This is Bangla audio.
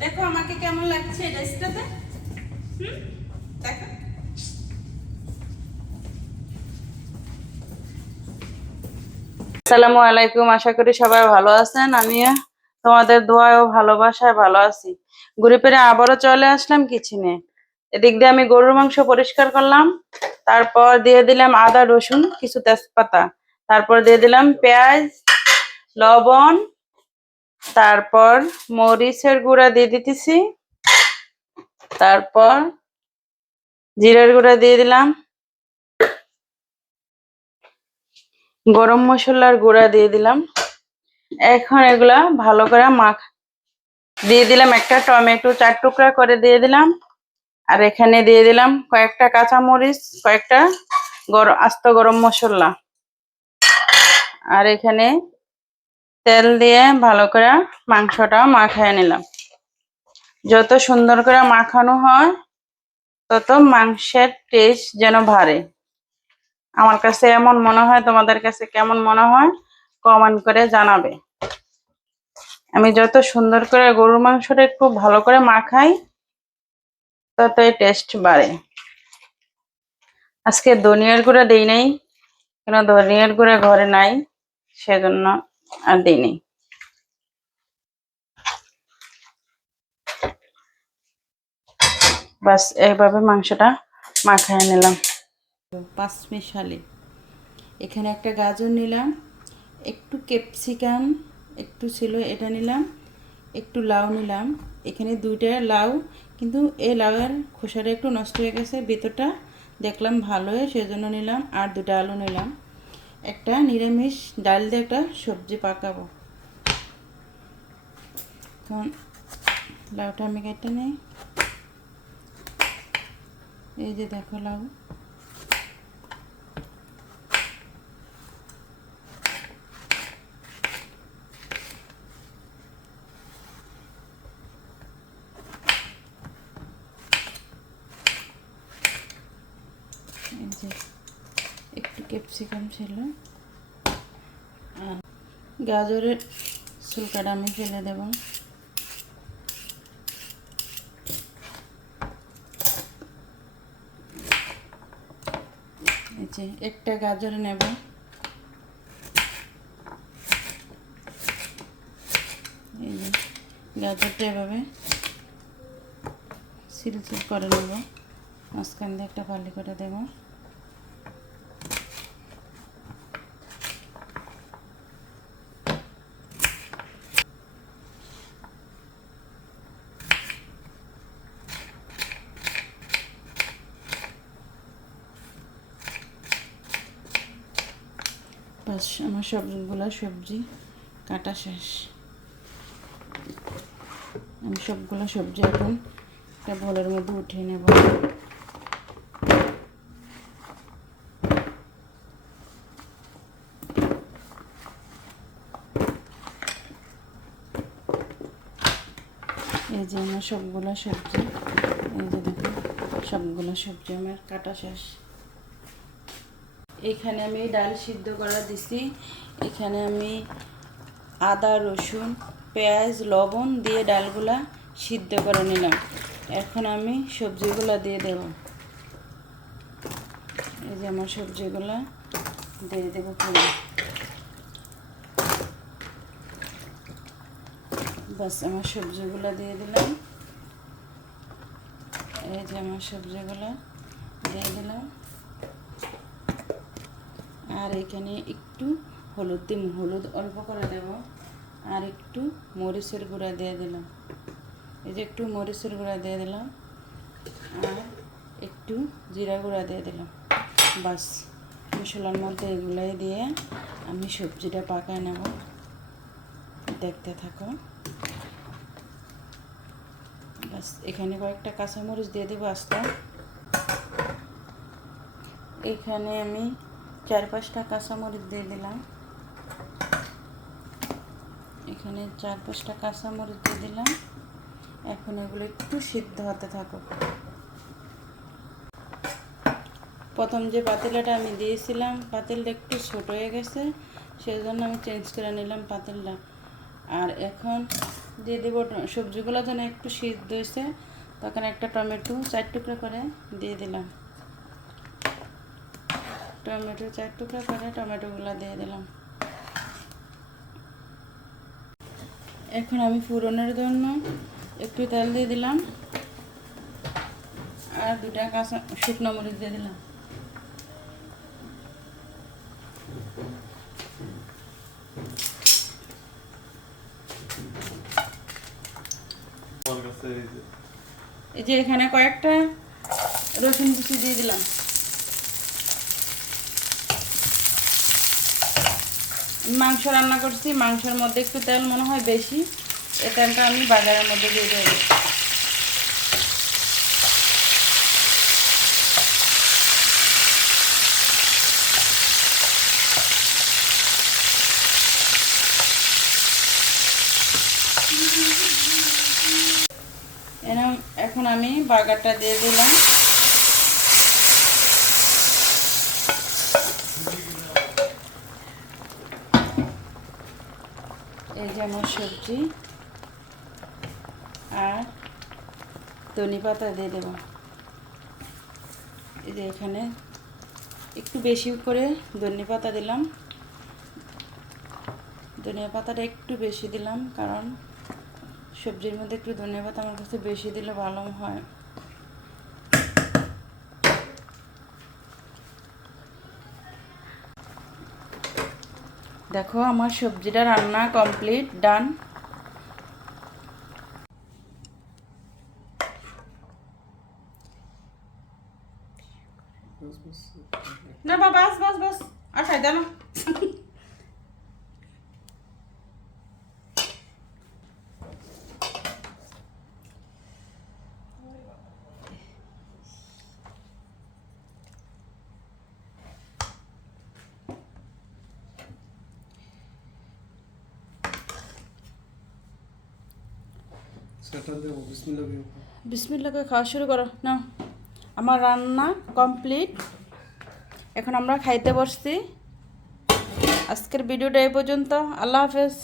দেখো আমাকে কেমন লাগছে ড্রেসটাতে? হুম? আসসালামু আলাইকুম, আশা করি সবাই ভালো আছেন। আমিও তোমাদের দোয়ায় ও ভালোবাসায় ভালো আছি। ঘুরে ফিরে আবারও চলে আসলাম কিছু কিচেনে। এদিক দিয়ে আমি গরুর মাংস পরিষ্কার করলাম, তারপর দিয়ে দিলাম আদা রসুন, কিছু তেজপাতা, তারপর দিয়ে দিলাম পেঁয়াজ, লবণ তারপর মরিচের গুঁড়া দিয়ে দিতেছি। তারপর জিরার গুঁড়া দিয়ে দিলাম। গরম মশলার গুঁড়া দিয়ে দিলাম। এখন এগুলা ভালো করে মাখ দিয়ে দিলাম একটা টমেটো চার টুকরা করে দিয়ে দিলাম। আর এখানে দিয়ে দিলাম কয়েকটা কাঁচা মরিচ কয়েকটা গরম আস্ত গরম মশলা। আর এখানে তেল দিয়ে ভালো করে মাংসটা মাখায় নিলাম। যত সুন্দর করে মাখানো হয়, তত মাংসের টেস্ট যেন বাড়ে। আমার কাছে এমন মনে হয়, তোমাদের কাছে কেমন মনে হয় কমেন্ট করে জানাবে। আমি যত সুন্দর করে গরুর মাংসটা একটু ভালো করে মাখাই, ততই টেস্ট বাড়ে। আজকে ধনিয়ার গুঁড়া দিই নাই, কেন ধনিয়ার গুঁড়া ঘরে নাই, সেজন্য আর দিই নাই। বাস, এইভাবে মাংসটা মাখায় নিলাম। পাঁচ মিশালি এখানে একটা গাজর নিলাম, একটু ক্যাপসিকাম একটু ছিল এটা নিলাম, একটু লাউ নিলাম। এখানে দুইটা লাউ, কিন্তু এই লাউয়ের খোসাটা একটু নষ্ট হয়ে গেছে, ভেতরটা দেখলাম ভালো হয়ে সেজন্য নিলাম, আর দুটা আলু নিলাম। একটা নিরামিষ ডাল দিয়ে একটা সবজি পাকাবো। এখন লাউটা আমি কেটে নেই। এই যে দেখো লাউ। এই যে একটু ক্যাপসিকাম ছিল। গাজরের চুলকাটা আমি ফেলে দেব। একটা গাজর নেব। গাজরটা এভাবে সিল সিল করে নেব। মাঝখান দিয়ে একটা ফালি করে দেব। বাস আমার সবগুলো সবজি কাটা শেষ। আমি সবগুলো সবজি এখন একটা বলের মধ্যে উঠিয়ে নেব। এই যে আমার সবগুলো সবজি, এই যে দেখুন, সবগুলো সবজি আমার কাটা শেষ। এখানে আমি ডাল সিদ্ধ করা দিছি। এখানে আমি আদা, রসুন, পেঁয়াজ, লবণ দিয়ে ডালগুলা সিদ্ধ করে নিলাম। এখন আমি সবজিগুলো দিয়ে দেব। এই যে আমার সবজিগুলো দিয়ে দেবো পুরো। বাস, আমার সবজিগুলো দিয়ে দিলাম। এই যে আমার সবজিগুলো দিয়ে দিলাম। আর এখানে একটু হলুদ দিম, হলুদ অল্প করে দেব। আর একটু মরিচের গুঁড়া দিয়ে দিলাম। এই যে একটু মরিচের গুঁড়া দিয়ে দিলাম। আর একটু জিরা গুঁড়া দিয়ে দিলাম। বাস, মশলার মধ্যে এগুলাই দিয়ে আমি সবজিটা পাকায় নেব। দেখতে থাকো। বাস, এখানে কয়েকটা কাঁচামরিচ দিয়ে দেবো আস্তে। এখানে আমি চার পাঁচটা কাঁচামরিচ দিয়ে দিলাম। এখানে চার পাঁচটা কাঁচামরিচ দিয়ে দিলাম। এখন এগুলো একটু সিদ্ধ হতে থাকো প্রথম যে পাতিলাটা আমি দিয়েছিলাম, পাতিলটা একটু ছোট হয়ে গেছে সেই জন্য আমি চেঞ্জ করে নিলাম পাতিলটা। আর এখন দিয়ে দেবো সবজিগুলো যেন একটু সিদ্ধ হয়েছে, তখন একটা টমেটো চার টুকরো করে দিয়ে দিলাম। টমেটো চার টুকরো করে টমেটোগুলো দিয়ে দিলাম। এখন আমি ফুরনের জন্য একটু তেল দিয়ে দিলাম আর দুটা কাঁচা শুকনো মরিচ দিয়ে দিলাম। এই যে এখানে কয়েকটা রসুন কুচি দিয়ে দিলাম। মাংস রান্না করছি, মাংসের মধ্যে একটু তেল মনে হয় বেশি। এই তেলটা আমি বাজারের মধ্যে দিয়ে দেবো। এখন আমি বার্গারটা দিয়ে দিলাম। এই যে আমার সবজি আর ধনে পাতা দিয়ে দেবো। এই যে এখানে একটু বেশি করে ধনে পাতা দিলাম। ধনিয়া পাতাটা একটু বেশি দিলাম, কারণ সবজির মধ্যে একটু ধনিয়া পাতা আমার কাছে বেশি দিলে ভালো হয়। দেখো আমার সবজিটা রান্না কমপ্লিট ডান না বা বাস বাস বাস। আর জানো সেটা বিসমিল্লাকে খাওয়া শুরু করো। না আমার রান্না কমপ্লিট। এখন আমরা খাইতে বসছি। আজকের ভিডিওটা এই পর্যন্ত। আল্লাহ হাফেজ।